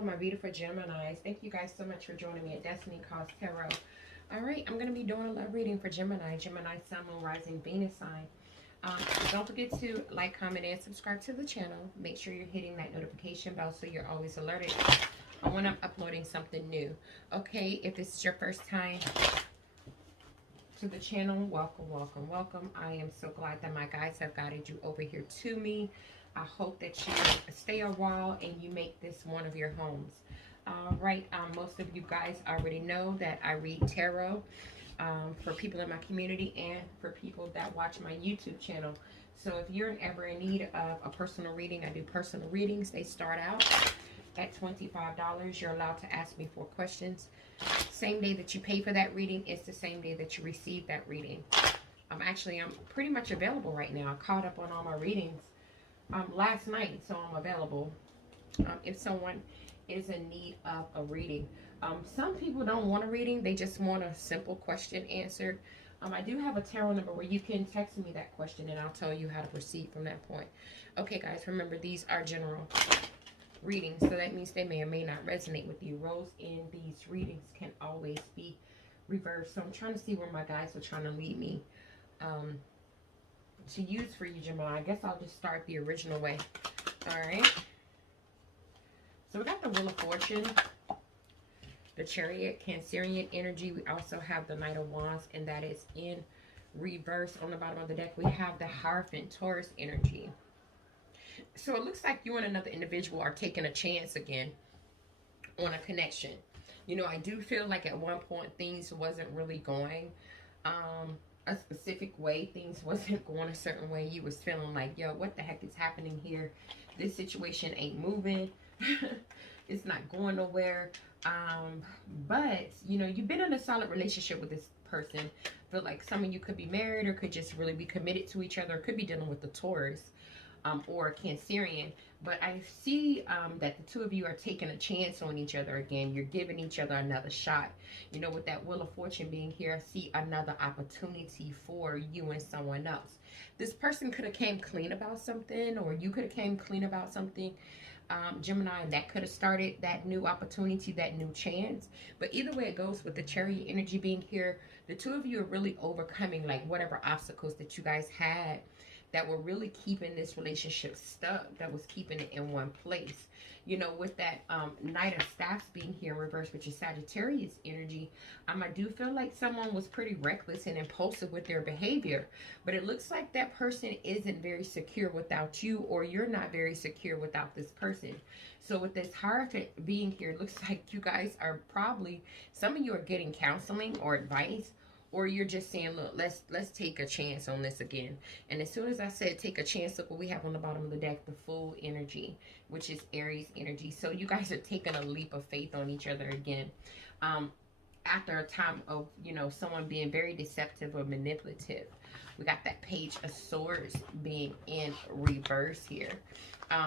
Hello, my beautiful Geminis. Thank you guys so much for joining me at Destiny Calls Tarot. All right, I'm going to be doing a love reading for Gemini, Sun, Moon, Rising, Venus sign. Don't forget to like, comment, and subscribe to the channel. Make sure you're hitting that notification bell so you're always alerted when I'm uploading something new. Okay, if this is your first time to the channel, welcome, welcome, welcome. I am so glad that my guides have guided you over here to me. I hope that you stay a while and you make this one of your homes. Right, most of you guys already know that I read tarot for people in my community and for people that watch my YouTube channel. So if you're ever in need of a personal reading, I do personal readings. They start out at $25. You're allowed to ask me 4 questions. Same day that you pay for that reading is the same day that you receive that reading. I'm pretty much available right now. I caught up on all my readings last night, so I'm available if someone is in need of a reading. Some people don't want a reading, they just want a simple question answered. I do have a tarot number where you can text me that question and I'll tell you how to proceed from that point. Okay guys, remember these are general readings, so that means they may or may not resonate with you. Roles in these readings can always be reversed, so I'm trying to see where my guides are trying to lead me to use for you, Gemini. I guess I'll just start the original way. All right. So we got the Wheel of Fortune, the Chariot, Cancerian energy. We also have the Knight of Wands, and that is in reverse. On the bottom of the deck, we have the Hierophant, Taurus energy. So it looks like you and another individual are taking a chance again on a connection. You know, I do feel like at one point things wasn't really going a specific way. Things wasn't going a certain way. You was feeling like, yo, what the heck is happening here? This situation ain't moving. It's not going nowhere. But you know, you've been in a solid relationship with this person. Feel like some of you could be married or could just really be committed to each other, or could be dealing with the Taurus or a Cancerian. But I see that the two of you are taking a chance on each other again. You're giving each other another shot. You know, with that Wheel of Fortune being here, I see another opportunity for you and someone else. This person could have came clean about something, or you could have came clean about something, Gemini, and that could have started that new opportunity, that new chance. But either way it goes, with the Chariot energy being here, the two of you are really overcoming like whatever obstacles that you guys had that were really keeping this relationship stuck, that was keeping it in one place. You know, with that Knight of Staffs being here in reverse, which is Sagittarius energy, I do feel like someone was pretty reckless and impulsive with their behavior. But it looks like that person isn't very secure without you, or you're not very secure without this person. So with this Hierophant being here, it looks like you guys are probably, some of you are getting counseling or advice, or you're just saying, look, let's take a chance on this again. And as soon as I said take a chance, look what we have on the bottom of the deck, the Fool energy, which is Aries energy. So you guys are taking a leap of faith on each other again. After a time of, you know, someone being very deceptive or manipulative. We got that Page of Swords being in reverse here.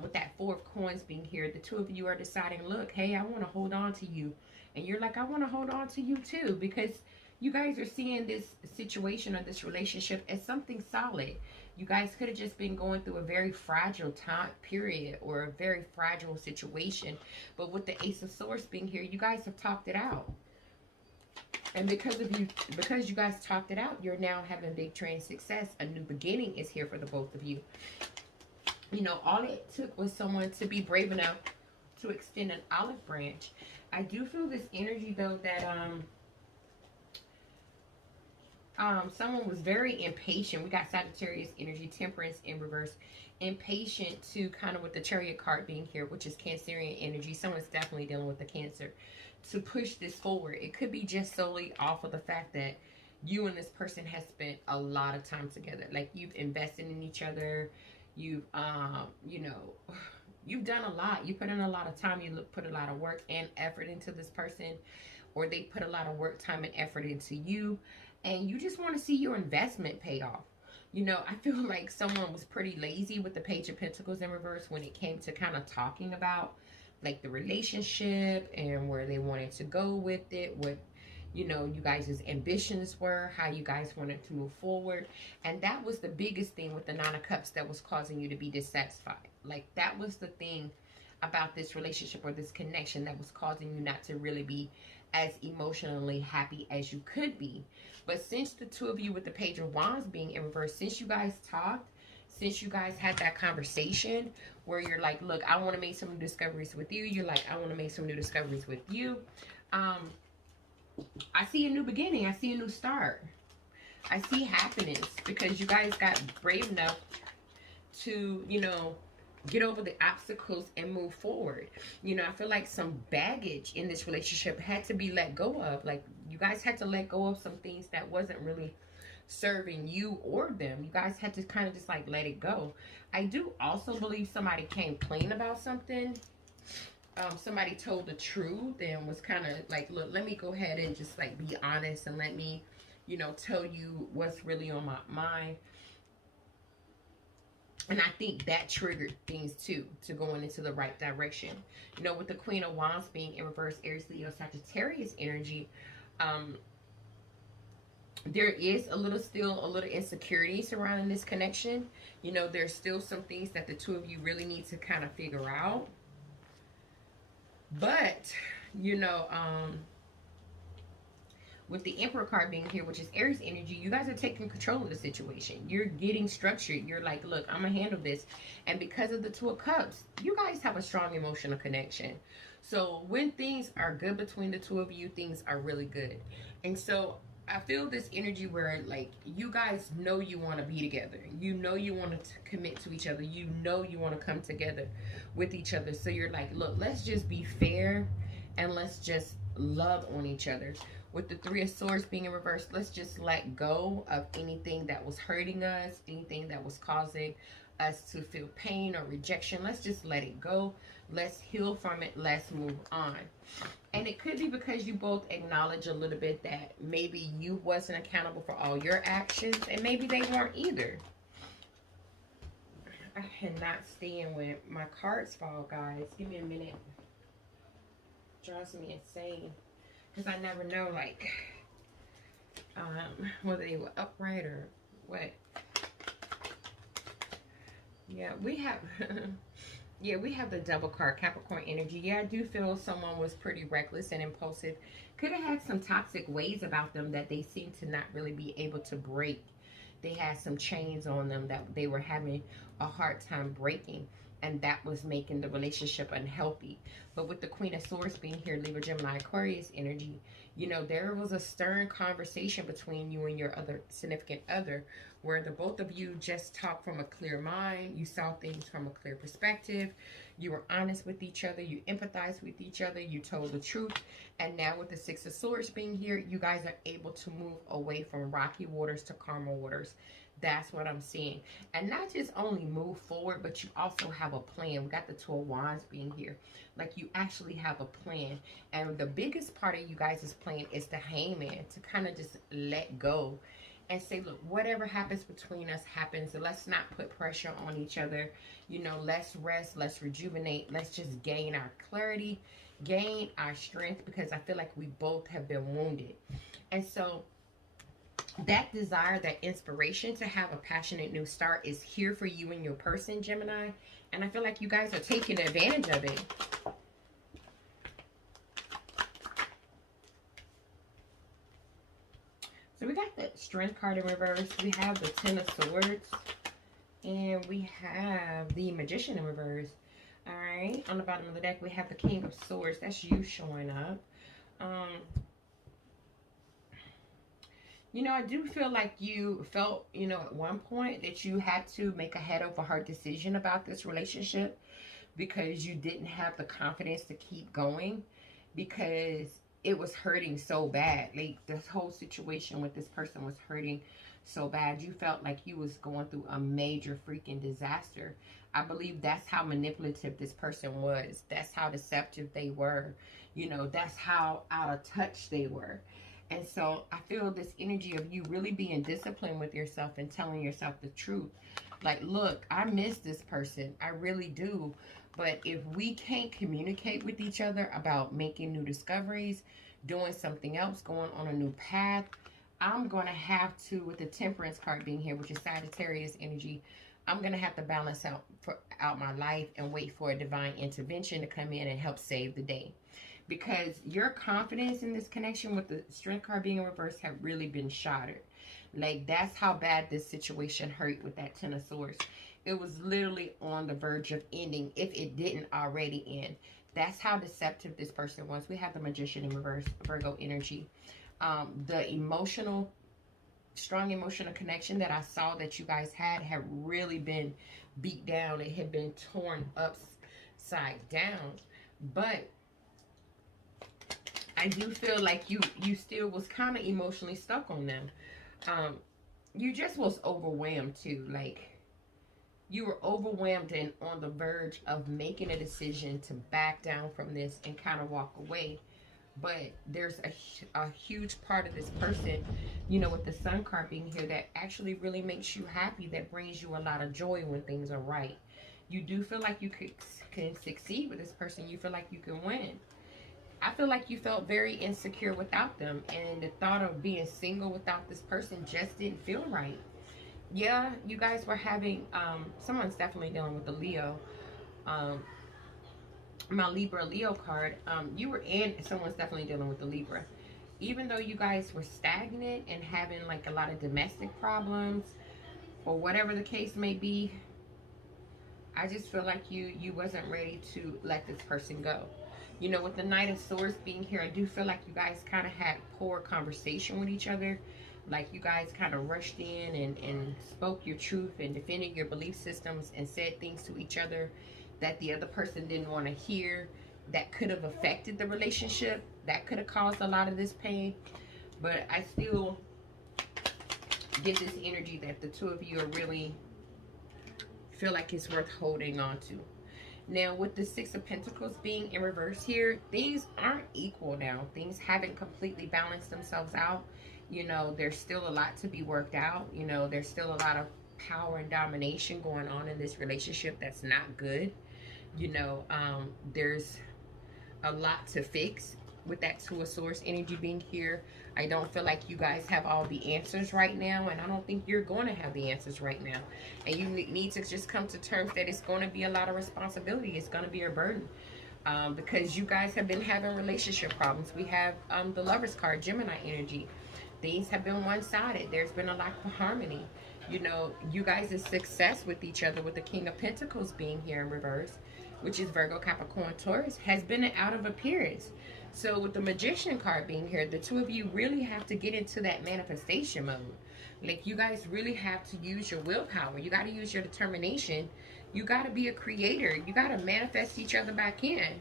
With that Four of Coins being here, the two of you are deciding, look, hey, I want to hold on to you. And you're like, I want to hold on to you too, because you guys are seeing this situation or this relationship as something solid. You guys could have just been going through a very fragile time period, or a very fragile situation. But with the Ace of Swords being here, you guys have talked it out. And because you guys talked it out, you're now having big trans success. A new beginning is here for the both of you. You know, all it took was someone to be brave enough to extend an olive branch. I do feel this energy though that someone was very impatient. We got Sagittarius energy, Temperance in reverse. Impatient to kind of, with the Chariot card being here, which is Cancerian energy. Someone's definitely dealing with the Cancer, to push this forward. It could be just solely off of the fact that you and this person has spent a lot of time together. Like, you've invested in each other. You've, you know, you've done a lot. You put in a lot of time. You put a lot of work and effort into this person, or they put a lot of work, time, and effort into you. And you just want to see your investment pay off. You know, I feel like someone was pretty lazy with the Page of Pentacles in reverse when it came to kind of talking about like the relationship and where they wanted to go with it, what, you know, you guys' ambitions were, how you guys wanted to move forward. And that was the biggest thing with the Nine of Cups that was causing you to be dissatisfied. Like, that was the thing about this relationship or this connection that was causing you not to really be as emotionally happy as you could be. But since the two of you with the Page of Wands being in reverse, since you guys talked, since you guys had that conversation where you're like, look, I want to make some new discoveries with you. You're like, I want to make some new discoveries with you. I see a new beginning. I see a new start. I see happiness because you guys got brave enough to, you know, get over the obstacles and move forward. You know, I feel like some baggage in this relationship had to be let go of. Like, you guys had to let go of some things that wasn't really serving you or them. You guys had to kind of just like let it go. I do also believe somebody came clean about something. Somebody told the truth and was kind of like, look, let me go ahead and just like be honest and let me, you know, tell you what's really on my mind. And I think that triggered things too, to going into the right direction. You know, with the Queen of Wands being in reverse, Aries, Leo, Sagittarius energy, there is still a little insecurity surrounding this connection. You know, there's still some things that the two of you really need to kind of figure out. But, you know, with the Emperor card being here, which is Aries energy, you guys are taking control of the situation. You're getting structured. You're like, look, I'm going to handle this. And because of the Two of Cups, you guys have a strong emotional connection. So when things are good between the two of you, things are really good. And so I feel this energy where, like, you guys know you want to be together. You know you want to commit to each other. You know you want to come together with each other. So you're like, look, let's just be fair and let's just love on each other. With the Three of Swords being in reverse, let's just let go of anything that was hurting us, anything that was causing us to feel pain or rejection. Let's just let it go. Let's heal from it. Let's move on. And it could be because you both acknowledge a little bit that maybe you wasn't accountable for all your actions, and maybe they weren't either. I cannot stand when my cards fall, guys. Give me a minute. It drives me insane. Because I never know, like, whether they were upright or what. Yeah, we have... Yeah, we have the Devil card, Capricorn energy. Yeah, I do feel someone was pretty reckless and impulsive. Could have had some toxic ways about them that they seem to not really be able to break. They had some chains on them that they were having a hard time breaking. And that was making the relationship unhealthy. But with the Queen of Swords being here, Libra, Gemini, Aquarius energy, you know, there was a stern conversation between you and your other significant other where the both of you just talked from a clear mind. You saw things from a clear perspective. You were honest with each other. You empathized with each other. You told the truth. And now with the Six of Swords being here, you guys are able to move away from rocky waters to calmer waters. That's what I'm seeing. And not just only move forward, but you also have a plan. We got the Two of Wands being here. Like, you actually have a plan. And the biggest part of you guys' plan is the Hangman, to kind of just let go and say, look, whatever happens between us happens. Let's not put pressure on each other. You know, let's rest, let's rejuvenate, let's just gain our clarity, gain our strength, because I feel like we both have been wounded. And so that desire, that inspiration to have a passionate new start is here for you and your person, Gemini. And I feel like you guys are taking advantage of it. So we got the Strength card in reverse. We have the Ten of Swords. And we have the Magician in reverse. Alright. On the bottom of the deck, we have the King of Swords. That's you showing up. You know, I do feel like you felt, you know, at one point that you had to make a head over heart decision about this relationship because you didn't have the confidence to keep going because it was hurting so bad. Like, this whole situation with this person was hurting so bad. You felt like you was going through a major freaking disaster. I believe that's how manipulative this person was. That's how deceptive they were. You know, that's how out of touch they were. And so I feel this energy of you really being disciplined with yourself and telling yourself the truth. Like, look, I miss this person. I really do. But if we can't communicate with each other about making new discoveries, doing something else, going on a new path, I'm going to have to, with the Temperance card being here, which is Sagittarius energy, I'm going to have to balance out my life and wait for a divine intervention to come in and help save the day. Because your confidence in this connection with the Strength card being in reverse have really been shattered. Like, that's how bad this situation hurt with that Ten of Swords. It was literally on the verge of ending if it didn't already end. That's how deceptive this person was. We have the Magician in reverse, Virgo energy. The strong emotional connection that I saw that you guys had really been beat down. It had been torn upside down. But I do feel like you still was kind of emotionally stuck on them. You just was overwhelmed too. Like, you were overwhelmed and on the verge of making a decision to back down from this and kind of walk away. But there's a huge part of this person, you know, with the Sun card being here, that actually really makes you happy, that brings you a lot of joy when things are right. You do feel like you can succeed with this person. You feel like you can win. I feel like you felt very insecure without them, and the thought of being single without this person just didn't feel right. Yeah, you guys were having, someone's definitely dealing with the Leo. My Libra Leo card, someone's definitely dealing with the Libra. Even though you guys were stagnant and having like a lot of domestic problems or whatever the case may be, I just feel like you wasn't ready to let this person go. You know, with the Knight of Swords being here, I do feel like you guys kind of had poor conversation with each other. Like, you guys kind of rushed in and spoke your truth and defended your belief systems and said things to each other that the other person didn't want to hear, that could have affected the relationship, that could have caused a lot of this pain. But I still get this energy that the two of you are really feel like it's worth holding on to. Now, with the Six of Pentacles being in reverse here, things aren't equal now. Things haven't completely balanced themselves out. You know, there's still a lot to be worked out. You know, there's still a lot of power and domination going on in this relationship that's not good. You know, there's a lot to fix with that Two of Swords energy being here. I don't feel like you guys have all the answers right now, and I don't think you're going to have the answers right now. And you need to just come to terms that it's going to be a lot of responsibility. It's going to be a burden, because you guys have been having relationship problems. We have the Lover's card, Gemini energy. Things have been one-sided. There's been a lack of harmony. You know, you guys' success with each other, with the King of Pentacles being here in reverse, which is Virgo, Capricorn, Taurus, has been out of appearance. So with the Magician card being here, the two of you really have to get into that manifestation mode. Like, you guys really have to use your willpower. You got to use your determination. You got to be a creator. You got to manifest each other back in.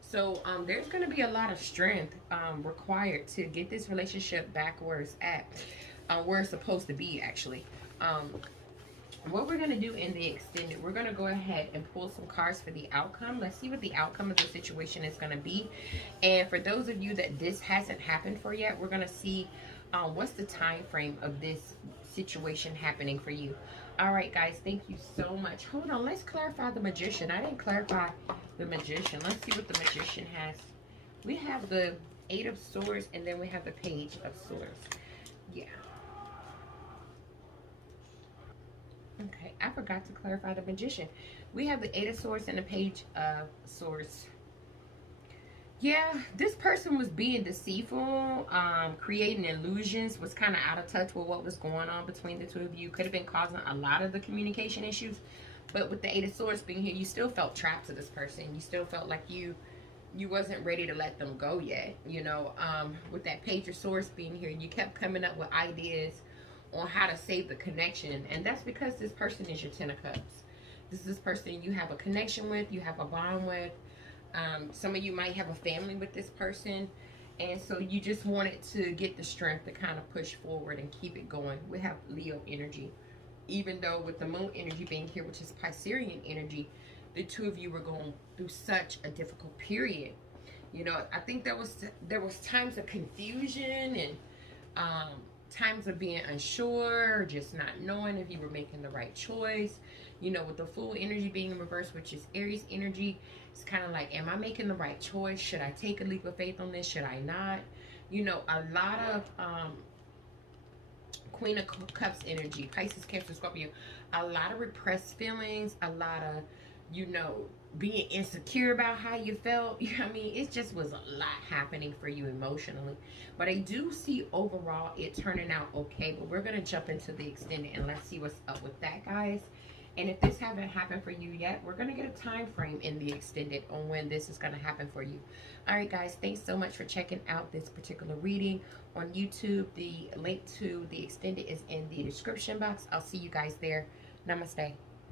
So there's going to be a lot of strength required to get this relationship back where it's at, where it's supposed to be, actually. What we're going to do in the extended, we're going to go ahead and pull some cards for the outcome. Let's see what the outcome of the situation is going to be. And for those of you that this hasn't happened for yet, we're going to see what's the time frame of this situation happening for you. All right, guys, thank you so much. Hold on, let's clarify the Magician. I didn't clarify the Magician. Let's see what the Magician has. We have the Eight of Swords, and then we have the Page of Swords. Yeah. Okay, I forgot to clarify the Magician. We have the Eight of Swords and the Page of Swords. Yeah, this person was being deceitful, creating illusions, was kind of out of touch with what was going on between the two of you. Could have been causing a lot of the communication issues. But with the Eight of Swords being here, you still felt trapped to this person. You still felt like you wasn't ready to let them go yet. You know, with that Page of Swords being here, you kept coming up with ideas on how to save the connection. And that's because this person is your Ten of Cups. This is this person you have a connection with, you have a bond with. Some of you might have a family with this person, and so you just wanted to get the strength to kind of push forward and keep it going. We have Leo energy. Even though with the Moon energy being here, which is Piscean energy, the two of you were going through such a difficult period. You know, I think there was times of confusion and times of being unsure, or just not knowing if you were making the right choice. You know, with the Fool energy being in reverse, which is Aries energy, it's kind of like, am I making the right choice? Should I take a leap of faith on this? Should I not? You know, a lot of Queen of Cups energy, Pisces, Cancer, Scorpio. A lot of repressed feelings, a lot of, you know, being insecure about how you felt. You know what I mean? It just was a lot happening for you emotionally. But I do see overall it turning out okay. But we're going to jump into the extended and let's see what's up with that, guys. And if this haven't happened for you yet, we're going to get a time frame in the extended on when this is going to happen for you. All right, guys, thanks so much for checking out this particular reading on YouTube. The link to the extended is in the description box. I'll see you guys there. Namaste.